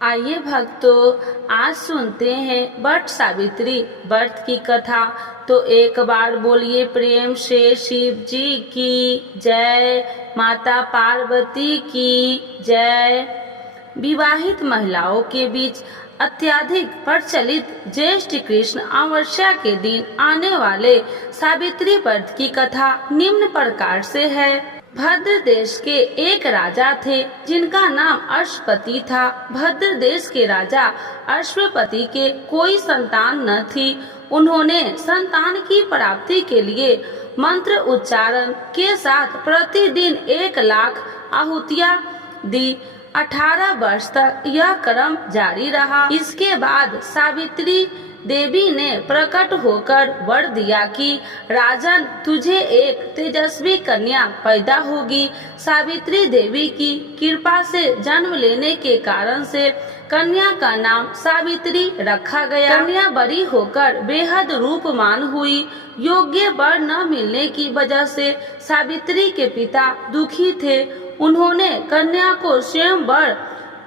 आइए भक्तों, आज सुनते हैं वट सावित्री व्रत की कथा। तो एक बार बोलिए प्रेम से शिव जी की जय, माता पार्वती की जय। विवाहित महिलाओं के बीच अत्यधिक प्रचलित ज्येष्ठ कृष्ण अमावस्या के दिन आने वाले सावित्री व्रत की कथा निम्न प्रकार से है। भद्र देश के एक राजा थे जिनका नाम अश्वपति था। भद्र देश के राजा अश्वपति के कोई संतान न थी। उन्होंने संतान की प्राप्ति के लिए मंत्र उच्चारण के साथ प्रतिदिन 1,00,000 आहुतियां दी। 18 वर्ष तक यह क्रम जारी रहा। इसके बाद सावित्री देवी ने प्रकट होकर वर दिया कि राजन, तुझे एक तेजस्वी कन्या पैदा होगी। सावित्री देवी की कृपा से जन्म लेने के कारण से कन्या का नाम सावित्री रखा गया। कन्या बड़ी होकर बेहद रूपवान हुई। योग्य वर न मिलने की वजह से सावित्री के पिता दुखी थे। उन्होंने कन्या को स्वयं वर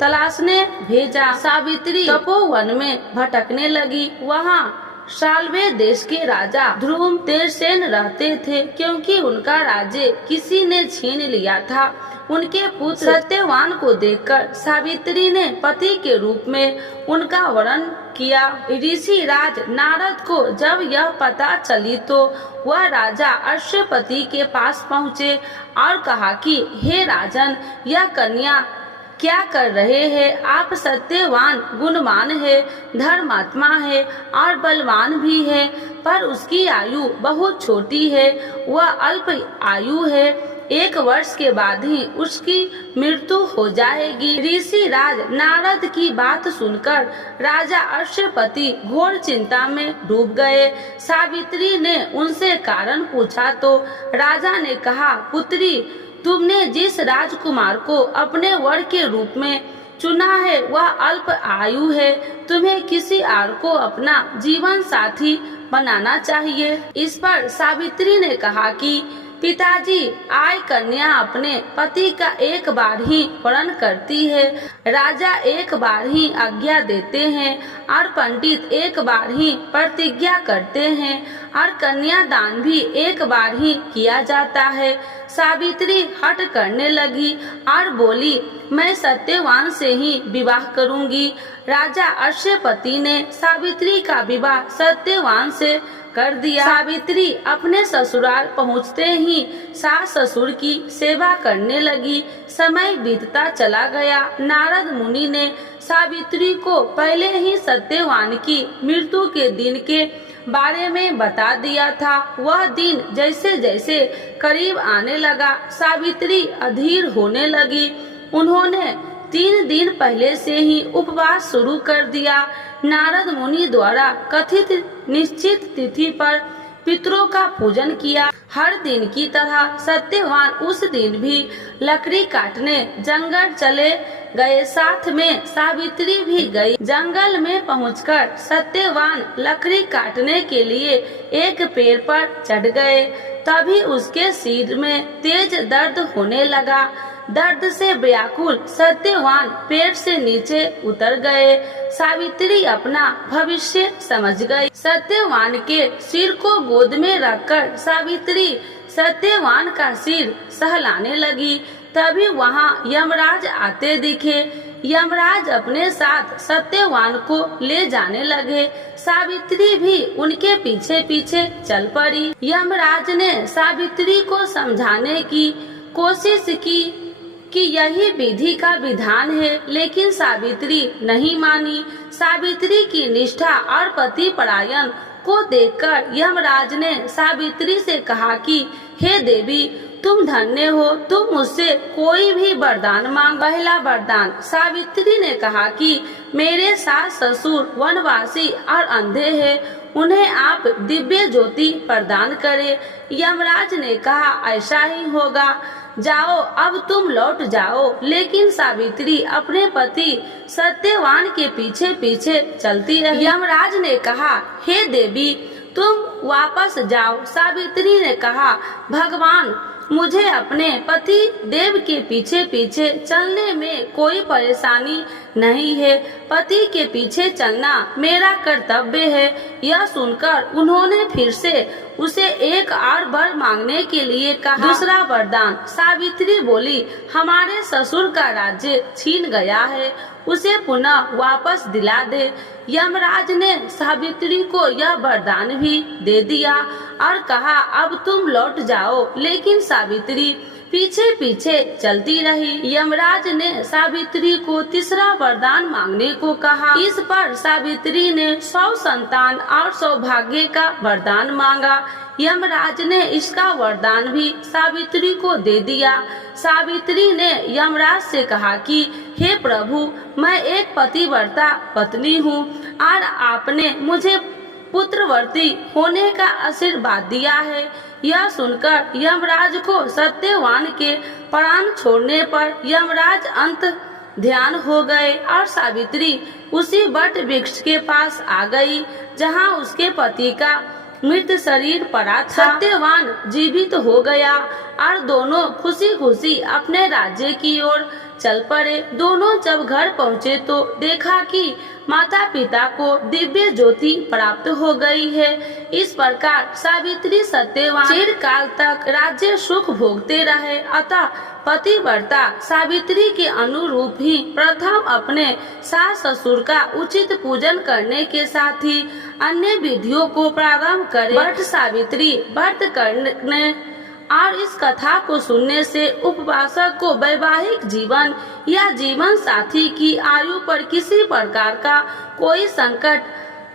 तलाशने भेजा। सावित्री तपोवन में भटकने लगी। वहाँ शाल्वे देश के राजा ध्रुव तेरसेन रहते थे। क्योंकि उनका राज्य किसी ने छीन लिया था, उनके पुत्र सत्यवान को देखकर सावित्री ने पति के रूप में उनका वरण किया। ऋषि राज नारद को जब यह पता चली तो वह राजा अश्वपति के पास पहुँचे और कहा कि हे राजन, यह कन्या क्या कर रहे हैं? आप सत्यवान, गुणवान है, धर्मात्मा है और बलवान भी है, पर उसकी आयु बहुत छोटी है। वह अल्प आयु है। 1 वर्ष के बाद ही उसकी मृत्यु हो जाएगी। ऋषि राज नारद की बात सुनकर राजा अश्वपति घोर चिंता में डूब गए। सावित्री ने उनसे कारण पूछा तो राजा ने कहा, पुत्री, तुमने जिस राजकुमार को अपने वर के रूप में चुना है वह अल्प आयु है। तुम्हें किसी और को अपना जीवन साथी बनाना चाहिए। इस पर सावित्री ने कहा कि पिताजी, आय कन्या अपने पति का एक बार ही वरण करती है, राजा एक बार ही आज्ञा देते हैं और पंडित एक बार ही प्रतिज्ञा करते हैं और कन्यादान भी एक बार ही किया जाता है। सावित्री हट करने लगी और बोली, मैं सत्यवान से ही विवाह करूंगी। राजा अश्वपति ने सावित्री का विवाह सत्यवान से कर दिया। सावित्री अपने ससुराल पहुँचते ही सास ससुर की सेवा करने लगी। समय बीतता चला गया। नारद मुनि ने सावित्री को पहले ही सत्यवान की मृत्यु के दिन के बारे में बता दिया था। वह दिन जैसे जैसे करीब आने लगा, सावित्री अधीर होने लगी। उन्होंने 3 दिन पहले से ही उपवास शुरू कर दिया। नारद मुनि द्वारा कथित निश्चित तिथि पर पितरों का पूजन किया। हर दिन की तरह सत्यवान उस दिन भी लकड़ी काटने जंगल चले गए। साथ में सावित्री भी गई। जंगल में पहुंचकर सत्यवान लकड़ी काटने के लिए एक पेड़ पर चढ़ गए। तभी उसके सिर में तेज दर्द होने लगा। दर्द से व्याकुल सत्यवान पेड़ से नीचे उतर गए। सावित्री अपना भविष्य समझ गई। सत्यवान के सिर को गोद में रखकर सावित्री सत्यवान का सिर सहलाने लगी। तभी वहाँ यमराज आते दिखे। यमराज अपने साथ सत्यवान को ले जाने लगे। सावित्री भी उनके पीछे पीछे चल पड़ी। यमराज ने सावित्री को समझाने की कोशिश की कि यही विधि का विधान है, लेकिन सावित्री नहीं मानी। सावित्री की निष्ठा और पति परायण को देखकर यमराज ने सावित्री से कहा कि हे देवी, तुम धन्य हो, तुम मुझसे कोई भी वरदान मांग। पहला वरदान। सावित्री ने कहा कि मेरे सास ससुर वनवासी और अंधे हैं, उन्हें आप दिव्य ज्योति प्रदान करें। यमराज ने कहा, ऐसा ही होगा, जाओ, अब तुम लौट जाओ। लेकिन सावित्री अपने पति सत्यवान के पीछे पीछे चलती रही। यमराज ने कहा, हे देवी, तुम वापस जाओ। सावित्री ने कहा, भगवान, मुझे अपने पति देव के पीछे पीछे चलने में कोई परेशानी नहीं है। पति के पीछे चलना मेरा कर्तव्य है। यह सुनकर उन्होंने फिर से उसे एक और वर मांगने के लिए कहा। दूसरा वरदान। सावित्री बोली, हमारे ससुर का राज्य छीन गया है, उसे पुनः वापस दिला दे। यमराज ने सावित्री को यह वरदान भी दे दिया और कहा, अब तुम लौट जाओ। लेकिन सावित्री पीछे पीछे चलती रही। यमराज ने सावित्री को तीसरा वरदान मांगने को कहा। इस पर सावित्री ने 100 संतान और सौभाग्य का वरदान मांगा। यमराज ने इसका वरदान भी सावित्री को दे दिया। सावित्री ने यमराज से कहा कि हे प्रभु, मैं एक पतिव्रता पत्नी हूँ और आपने मुझे पुत्रवती होने का आशीर्वाद दिया है। यह सुनकर यमराज को सत्यवान के प्राण छोड़ने पर यमराज अंत ध्यान हो गए और सावित्री उसी वट वृक्ष के पास आ गई जहाँ उसके पति का मृत शरीर पड़ा था। सत्यवान जीवित हो गया और दोनों खुशी खुशी अपने राज्य की ओर चल पड़े। दोनों जब घर पहुँचे तो देखा कि माता पिता को दिव्य ज्योति प्राप्त हो गई है। इस प्रकार सावित्री सत्यवान चिरकाल तक राज्य सुख भोगते रहे। अतः पतिव्रता सावित्री के अनुरूप ही प्रथम अपने सास ससुर का उचित पूजन करने के साथ ही अन्य विधियों को प्रारंभ करे। व्रत सावित्री व्रत करने और इस कथा को सुनने से उपवासक को वैवाहिक जीवन या जीवन साथी की आयु पर किसी प्रकार का कोई संकट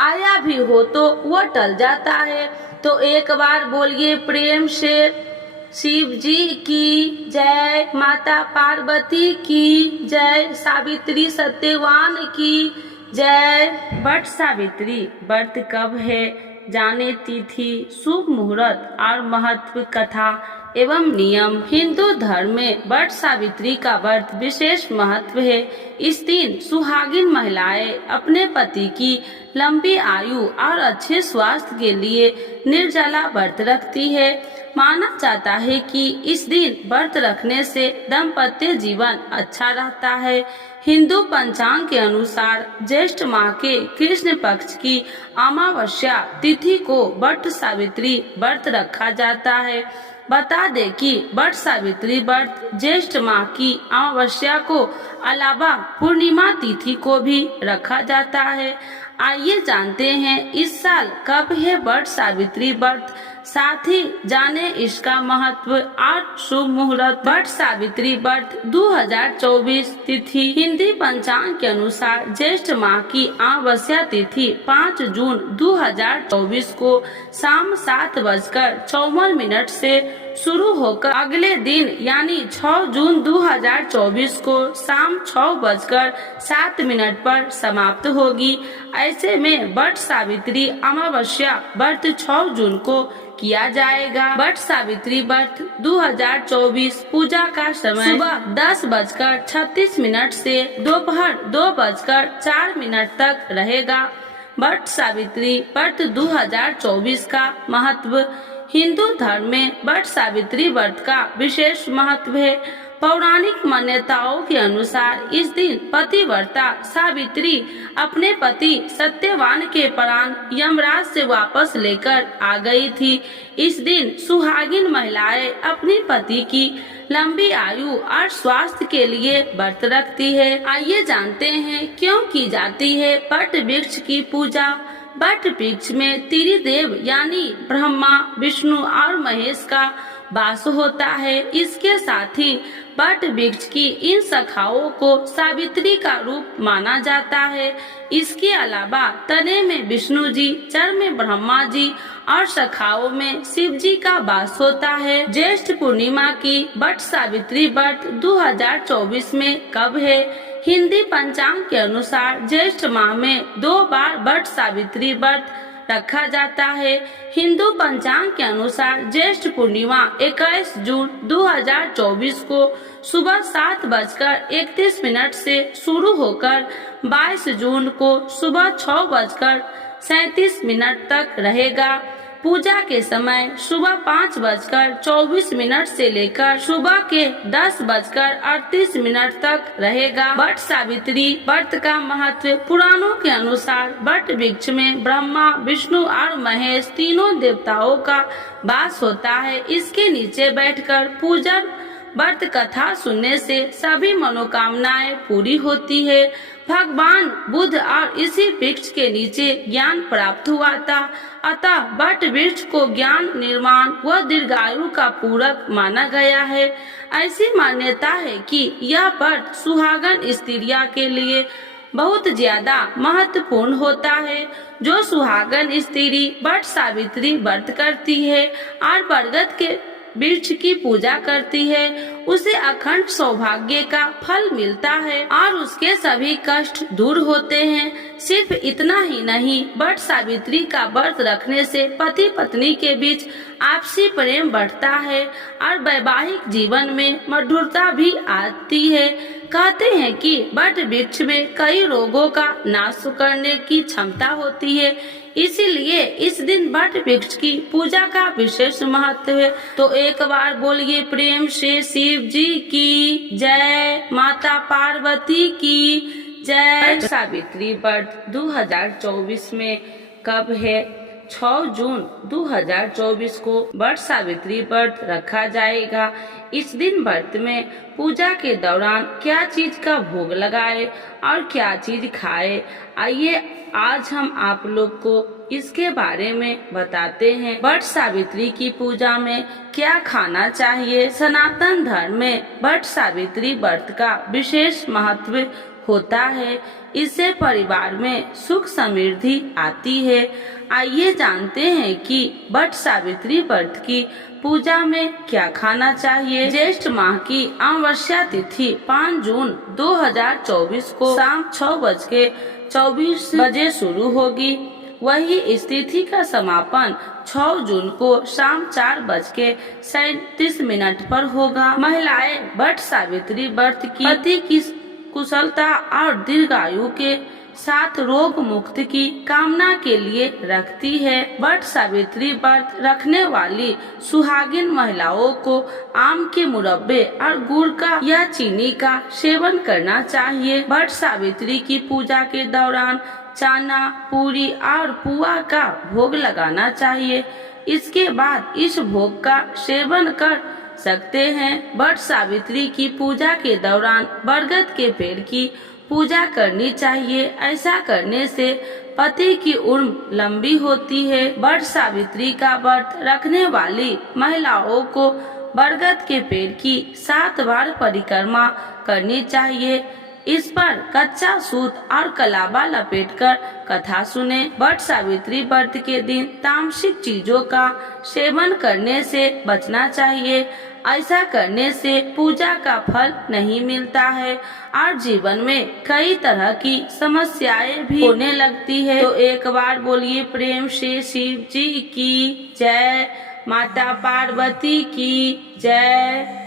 आया भी हो तो वह टल जाता है। तो एक बार बोलिए प्रेम से शिव जी की जय, माता पार्वती की जय, सावित्री सत्यवान की जय। व्रत सावित्री व्रत कब है, जाने तिथि, शुभ मुहूर्त और महत्व, कथा एवं नियम। हिंदू धर्म में व्रत सावित्री का व्रत विशेष महत्व है। इस दिन सुहागिन महिलाएं अपने पति की लंबी आयु और अच्छे स्वास्थ्य के लिए निर्जला व्रत रखती है। माना जाता है कि इस दिन व्रत रखने से दाम्पत्य जीवन अच्छा रहता है। हिंदू पंचांग के अनुसार ज्येष्ठ माह के कृष्ण पक्ष की अमावस्या तिथि को व्रत सावित्री व्रत रखा जाता है। बता दें कि व्रत सावित्री व्रत ज्येष्ठ माह की अमावस्या को अलावा पूर्णिमा तिथि को भी रखा जाता है। आइए जानते हैं इस साल कब है व्रत सावित्री व्रत, साथ ही जाने इसका महत्व और शुभ मुहूर्त। व्रत सावित्री व्रत 2024 तिथि हिंदी पंचांग के अनुसार ज्येष्ठ माह की अमावस्या तिथि 5 जून 2024 को शाम 7:54 से शुरू होकर अगले दिन यानी 6 जून 2024 को शाम 6:07 पर समाप्त होगी। ऐसे में व्रत सावित्री अमावस्या व्रत 6 जून को किया जाएगा। व्रत सावित्री व्रत 2024 पूजा का समय सुबह 10:36 से दोपहर 2:04 तक रहेगा। व्रत सावित्री व्रत 2024 का महत्व। हिंदू धर्म में व्रत सावित्री व्रत का विशेष महत्व है। पौराणिक मान्यताओं के अनुसार इस दिन पतिव्रता सावित्री अपने पति सत्यवान के प्राण यमराज से वापस लेकर आ गई थी। इस दिन सुहागिन महिलाएं अपने पति की लंबी आयु और स्वास्थ्य के लिए व्रत रखती है। आइए जानते हैं क्यों की जाती है वट वृक्ष की पूजा। वट वृक्ष में त्रिदेव यानी ब्रह्मा, विष्णु और महेश का वास होता है। इसके साथ ही वट वृक्ष की इन शाखाओं को सावित्री का रूप माना जाता है। इसके अलावा तने में विष्णु जी, जड़ में ब्रह्मा जी और शाखाओं में शिव जी का वास होता है। ज्येष्ठ पूर्णिमा की वट सावित्री व्रत 2024 में कब है? हिंदी पंचांग के अनुसार ज्येष्ठ माह में 2 बार वट सावित्री व्रत रखा जाता है। हिंदू पंचांग के अनुसार ज्येष्ठ पूर्णिमा 21 जून 2024 को सुबह 7:31 से शुरू होकर 22 जून को सुबह 6:37 तक रहेगा। पूजा के समय सुबह 5:24 से लेकर सुबह के 10:38 तक रहेगा। वट सावित्री व्रत का महत्व पुराणों के अनुसार वट वृक्ष में ब्रह्मा, विष्णु और महेश तीनों देवताओं का वास होता है। इसके नीचे बैठकर पूजन व्रत कथा सुनने से सभी मनोकामनाएं पूरी होती है। भगवान बुद्ध और इसी वृक्ष के नीचे ज्ञान प्राप्त हुआ था, अतः वट वृक्ष को ज्ञान, निर्माण व दीर्घायु का पूरक माना गया है। ऐसी मान्यता है कि यह व्रत सुहागन स्त्रियों के लिए बहुत ज्यादा महत्वपूर्ण होता है। जो सुहागन स्त्री वट सावित्री व्रत करती है और बरगद के वृक्ष की पूजा करती है, उसे अखंड सौभाग्य का फल मिलता है और उसके सभी कष्ट दूर होते हैं। सिर्फ इतना ही नहीं, वट सावित्री का व्रत रखने से पति पत्नी के बीच आपसी प्रेम बढ़ता है और वैवाहिक जीवन में मधुरता भी आती है। कहते हैं कि वट वृक्ष में कई रोगों का नाश करने की क्षमता होती है, इसीलिए इस दिन वट वृक्ष की पूजा का विशेष महत्व है। तो एक बार बोलिए प्रेम से शिव जी की जय, माता पार्वती की जय। सावित्री व्रत 2024 में कब है? 6 जून 2024 को वट सावित्री व्रत रखा जाएगा। इस दिन व्रत में पूजा के दौरान क्या चीज का भोग लगाए और क्या चीज खाए, आइए आज हम आप लोग को इसके बारे में बताते हैं। वट सावित्री की पूजा में क्या खाना चाहिए? सनातन धर्म में वट सावित्री व्रत का विशेष महत्व होता है। इससे परिवार में सुख समृद्धि आती है। आइए जानते हैं कि वट सावित्री व्रत की पूजा में क्या खाना चाहिए। ज्येष्ठ माह की अमावस्या तिथि 5 जून 2024 को शाम 6:24 शुरू होगी। वही इस तिथि का समापन 6 जून को शाम 4:37 पर होगा। महिलाएं वट सावित्री व्रत की पति की कुशलता और दीर्घायु के साथ रोग मुक्त की कामना के लिए रखती है। वट सावित्री व्रत रखने वाली सुहागिन महिलाओं को आम के मुरब्बे और गुड़ का या चीनी का सेवन करना चाहिए। वट सावित्री की पूजा के दौरान चना, पूरी और पुआ का भोग लगाना चाहिए। इसके बाद इस भोग का सेवन कर सकते हैं। वट सावित्री की पूजा के दौरान बरगद के पेड़ की पूजा करनी चाहिए। ऐसा करने से पति की उम्र लंबी होती है। वट सावित्री का व्रत रखने वाली महिलाओं को बरगद के पेड़ की 7 बार परिक्रमा करनी चाहिए। इस पर कच्चा सूत और कलावा लपेटकर कथा सुने। वट सावित्री व्रत के दिन तामसिक चीजों का सेवन करने से बचना चाहिए। ऐसा करने से पूजा का फल नहीं मिलता है और जीवन में कई तरह की समस्याएं भी होने लगती है। तो एक बार बोलिए प्रेम से शिव जी की जय, माता पार्वती की जय।